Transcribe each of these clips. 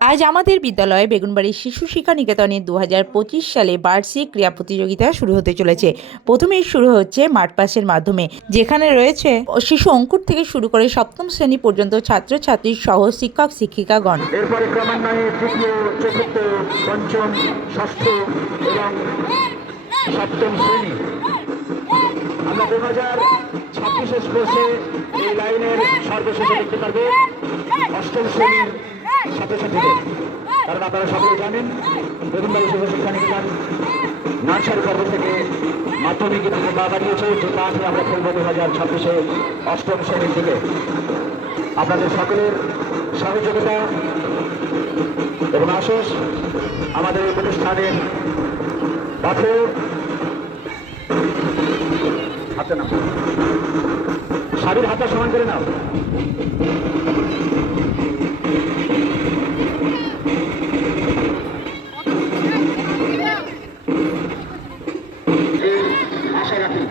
আজ আমাদের বিদ্যালয়ে বেগুনবাড়ি শিশু শিক্ষা নিকেতনে 2025 সালে বার্ষিক ক্রীড়া প্রতিযোগিতা শুরু হতে চলেছে। প্রথমেই শুরু হচ্ছে মাঠ পাসের মাধ্যমে, যেখানে রয়েছে শিশু অঙ্কুর থেকে শুরু করে সপ্তম শ্রেণী পর্যন্ত ছাত্রছাত্রী সহ শিক্ষক শিক্ষিকাগণ। এরপরে ক্রমান্বয়ে তৃতীয়, চতুর্থ, পঞ্চম, ষষ্ঠ এবং সপ্তম শ্রেণী। আমরা 2026 বসে এই লাইনের সর্বশেষে দেখতে পারবো অষ্টম শ্রেণীর ছাত্রছাত্রীদের। কারণ আপনারা সকলে জানেন বেগুনবাড়ি শিশু শিক্ষা নিকেতন নার্সারি পর্ব থেকে মাধ্যমিক পা বাড়িয়েছে, যে পাঠে আমরা খেলবো 2026 অষ্টম শ্রেণীর দিকে। আপনাদের সকলের সহযোগিতা এবং আশিস আমাদের এই প্রতিষ্ঠানের পথে হাতে নাও, শাড়ির হাতটা সমান করে নাও। আশা রাখি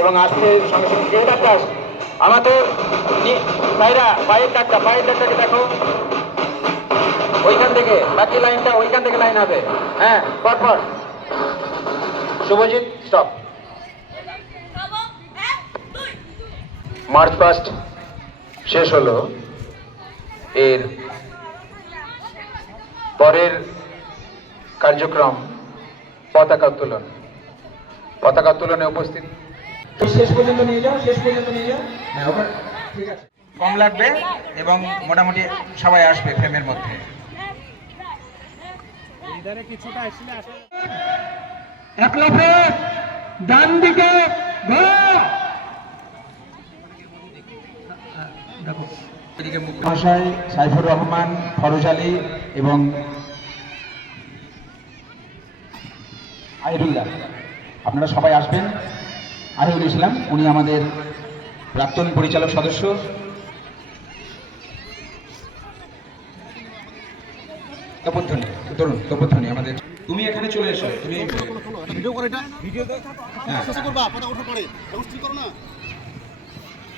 এবং আজকের সঙ্গে সঙ্গে কে ডাক্তার আমাদের ভাইরা পায়ের ডাক্তারকে দেখো ওইখান থেকে, বাকি লাইনটা ওইখান থেকে লাইন হবে। হ্যাঁ, পরপর শুভজিৎ স্টপ। মার্চ পাস্ট শেষ হলো, এর পরের কার্যক্রম পতাকা উত্তোলন। পতাকা উত্তোলনে উপস্থিত শেষ পর্যন্ত নিয়ে যাও, হ্যাঁ ওখানে ঠিক আছে, কম লাগবে এবং মোটামুটি সবাই আসবে ফ্রেমের মধ্যে। এক লাফে ডান দিকে মহাশয় সাইফুর রহমান, ফরজ আলী এবং আহিরুল্লাহ, আপনারা সবাই আসবেন। আহিরুল ইসলাম, উনি আমাদের প্রাক্তন পরিচালক সদস্য। তপধ্বনি আমাদের, তুমি এখানে চলে এসো, তুমি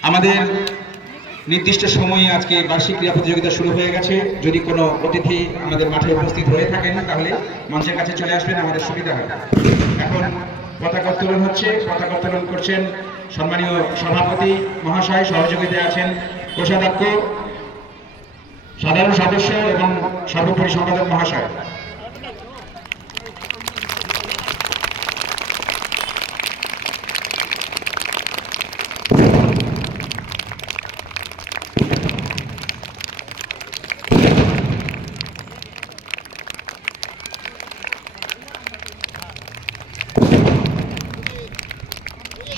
আমাদের নির্দিষ্ট সময়ে আজকে বার্ষিক ক্রীড়া প্রতিযোগিতা শুরু হয়ে গেছে। যদি কোনো অতিথি আমাদের মাঠে উপস্থিত হয়ে থাকেন তাহলে মঞ্চের কাছে চলে আসবেন, আমাদের সুবিধা হয়। এখন পতাকা উত্তোলন হচ্ছে। পতাকা উত্তোলন করছেন সম্মানীয় সভাপতি মহাশয়, সহযোগিতায় আছেন কোষাধ্যক্ষ, সাধারণ সদস্য এবং সর্বোপরি সম্পাদক মহাশয়।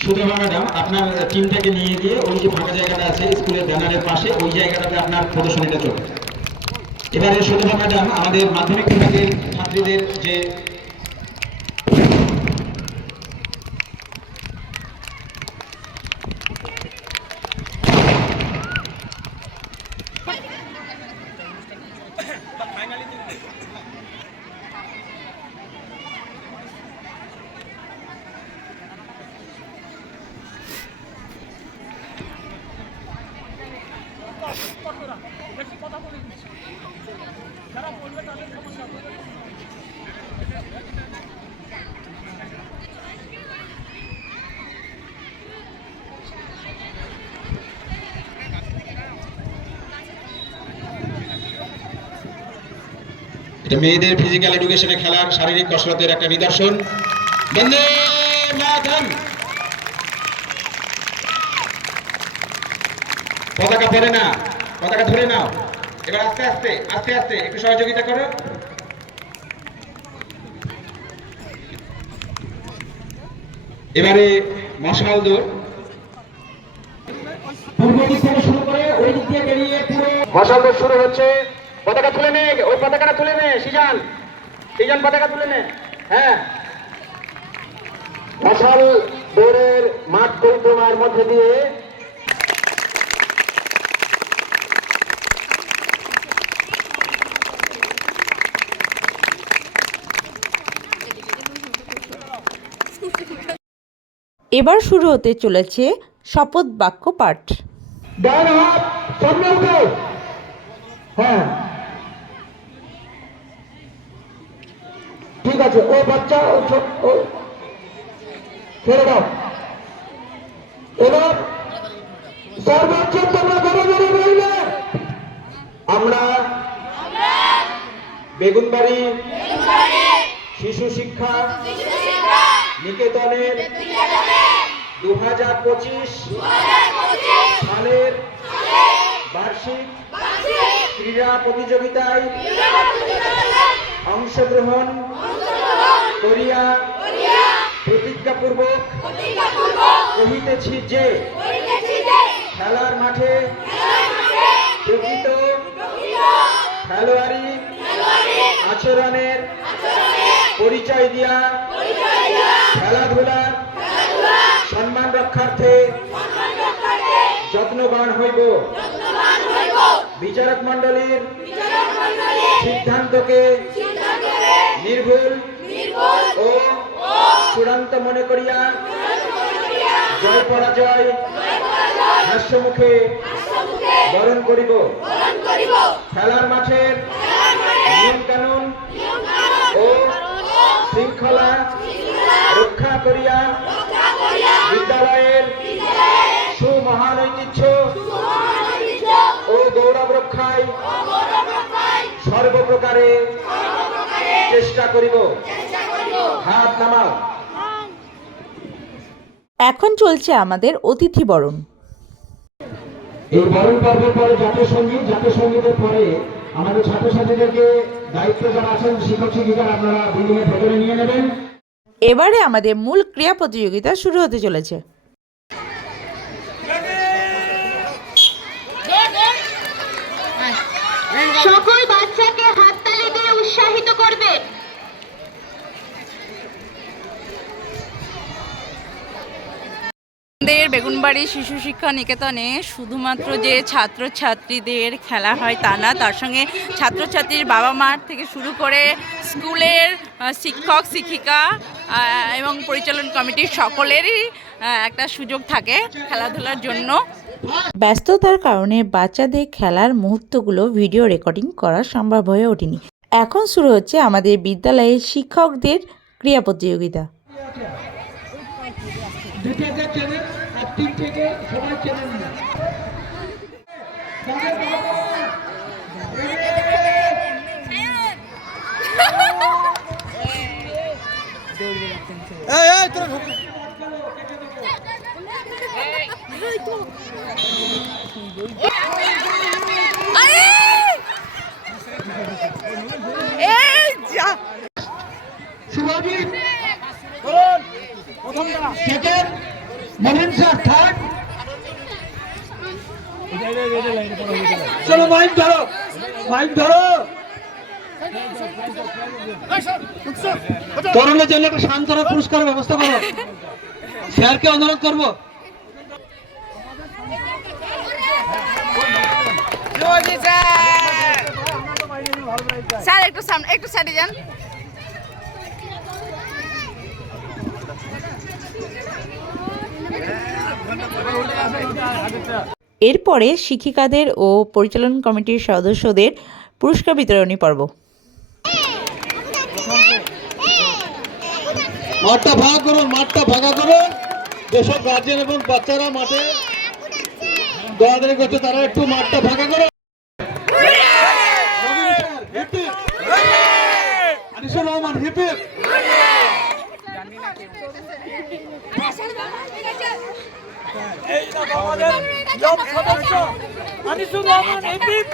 সুতরাং ম্যাডাম, আপনার টিমটাকে নিয়ে গিয়ে ওই যে ফাঁকা জায়গাটা আছে স্কুলের ব্যানারের পাশে, ওই জায়গাটাতে আপনার প্রদর্শনীটা চলবে। এবারে সুতরাং ম্যাডাম, আমাদের মাধ্যমিক বিভাগের ছাত্রীদের যে মেয়েদের ফিজিক্যাল এডুকেশনে খেলার শারীরিক কসরতের একটা নিদর্শন। বন্দে মাতরম। পতাকা ধরে না, পতাকা ধরে নাও। এবার আস্তে আস্তে আস্তে আস্তে একটু সহযোগিতা করো। এবারে মশাল দৌড় পূর্ব দিক থেকে শুরু করে ওই দিক দিয়ে বেরিয়ে পুরো মশাল দৌড় শুরু হচ্ছে। পতাকা তুলে নে, ওই পতাকাটা তুলে নে, সিজান পতাকা তুলে নে। হ্যাঁ, মশাল দৌড়ের মাঠ পরিক্রমার মধ্যে দিয়ে এবার শুরু হতে চলেছে শপথ বাক্য পাঠ। ডান হাত সামনে উঠো। হ্যাঁ, ঠিক আছে। ও বাচ্চা ও ছেড়ে দাও। এবার স্যার বলছেন তোমরা ধরে ধরে রইলে। আমরা বেগুনবাড়ি শিশু শিক্ষা নিকেতনের 2025 সালের বার্ষিক ক্রীড়া প্রতিযোগিতায় অংশগ্রহণ করিয়া প্রতিজ্ঞাপূর্বক কহিতেছি যে খেলার মাঠে প্রকৃত খেলোয়াড়ি আচরণের পরিচয় দিয়া খেলাধুলার সম্মান রক্ষার্থে যত্নবান হইব। বিচারক মণ্ডলীর সিদ্ধান্তকে নির্ভুল ও চূড়ান্ত মনে করিয়া জয় পরাজয় হাস্যমুখে বরণ করিব। খেলার মাঠের নিয়ম কানুন ও শৃঙ্খলা রক্ষা করিয়া বিদ্যালয়ের সুমহান ঐতিহ্য ও গৌরব রক্ষায় সর্বপ্রকারে চেষ্টা করিব। হাত নামাও। এখন চলছে আমাদের অতিথি বরণ। এই বরণ পর্বের পরে জাতীয় সঙ্গীতের পরে আমাদের ছাত্রছাত্রীদেরকে দায়িত্ব যারা আছেন শিক্ষক শিক্ষিকারা আপনারা বিল্ডিংয়ের ভেতরে নিয়ে নেবেন। এবারে আমাদের মূল ক্রীড়া প্রতিযোগিতা শুরু হতে চলেছে। সকল বাচ্চাকে হাততালি দিয়ে উৎসাহিত করবে। আমাদের বেগুনবাড়ি শিশু শিক্ষা নিকেতনে শুধুমাত্র যে ছাত্রছাত্রীদের খেলা হয় তা না, তার সঙ্গে ছাত্রছাত্রীর বাবা মার থেকে শুরু করে স্কুলের শিক্ষক শিক্ষিকা এবং পরিচালন কমিটির সকলেরই একটা সুযোগ থাকে খেলাধুলার জন্য। ব্যস্ততার কারণে বাচ্চাদের খেলার মুহূর্তগুলো ভিডিও রেকর্ডিং করা সম্ভব হয়ে ওঠেনি। এখন শুরু হচ্ছে আমাদের বিদ্যালয়ের শিক্ষকদের ক্রীড়া প্রতিযোগিতা। দুটোকে চেনেন আর তিন থেকে সবাই চেনেন না। Shubhajit second, Mohin sir third. চলো মাইক ধরো, মাইক ধরো। তরুণের জন্য একটা শান্তরা পুরস্কারের ব্যবস্থা করো। স্যারকে অনুরোধ করবো। স্যার একটু সামনে, একটু সাইডে যান। এরপরে শিক্ষিকাদের ও পরিচালন কমিটির সদস্যদের পুরস্কার বিতরণী পর্ব। মাঠটা ভাগ করুন, মাঠটা ভাগা করুন। যেসব গার্জেন এবং বাচ্চারা মাঠে দৌড়াদৌড়ি করছে তারা একটু মাঠটা ভাগা করুন। Anisur Rahman hip hip. Anisur Rahman hip hip.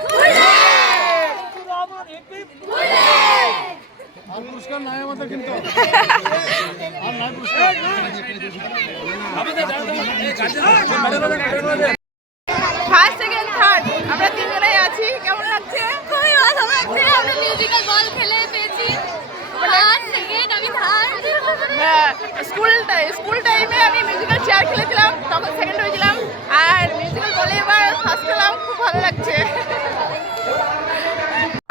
পুরস্কার নাই আমাদের কিন্তু। ফার্স্ট সেকেন্ড থার্ড আমরা তিনজনেই আছি। কেমন লাগছে? খুবই ভালো লাগছে। আমরা মিউজিক্যাল বল খেলে পেয়েছি। ফার্স্ট সেকেন্ড, আমি থার্ড। স্কুল টাইমে আমি মিউজিক্যাল চেয়ার খেলেছিলাম, তখন সেকেন্ড হয়েছিলাম। আর মিউজিক্যাল বলে এবার ফার্স্ট হলাম, খুব ভালো লাগছে।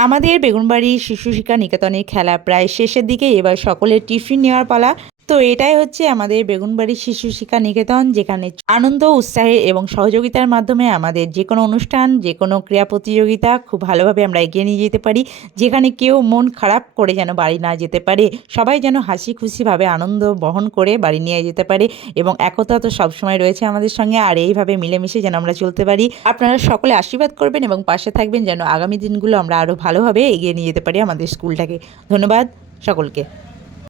আমাদের বেগুনবাড়ি শিশু শিক্ষা নিকেতনের খেলা প্রায় শেষের দিকে। এবার সকলের টিফিন নেওয়ার পালা। তো এটাই হচ্ছে আমাদের বেগুনবাড়ি শিশু শিক্ষা নিকেতন, যেখানে আনন্দ উৎসাহে এবং সহযোগিতার মাধ্যমে আমাদের যে কোনো অনুষ্ঠান, যে কোনো ক্রীড়া প্রতিযোগিতা খুব ভালোভাবে আমরা এগিয়ে নিয়ে যেতে পারি, যেখানে কেউ মন খারাপ করে যেন বাড়ি না যেতে পারে, সবাই যেন হাসি খুশিভাবে আনন্দ বহন করে বাড়ি নিয়ে যেতে পারে। এবং একতা তো সবসময় রয়েছে আমাদের সঙ্গে, আর এইভাবে মিলেমিশে যেন আমরা চলতে পারি। আপনারা সকলে আশীর্বাদ করবেন এবং পাশে থাকবেন, যেন আগামী দিনগুলো আমরা আরও ভালোভাবে এগিয়ে নিয়ে যেতে পারি আমাদের স্কুলটাকে। ধন্যবাদ সকলকে।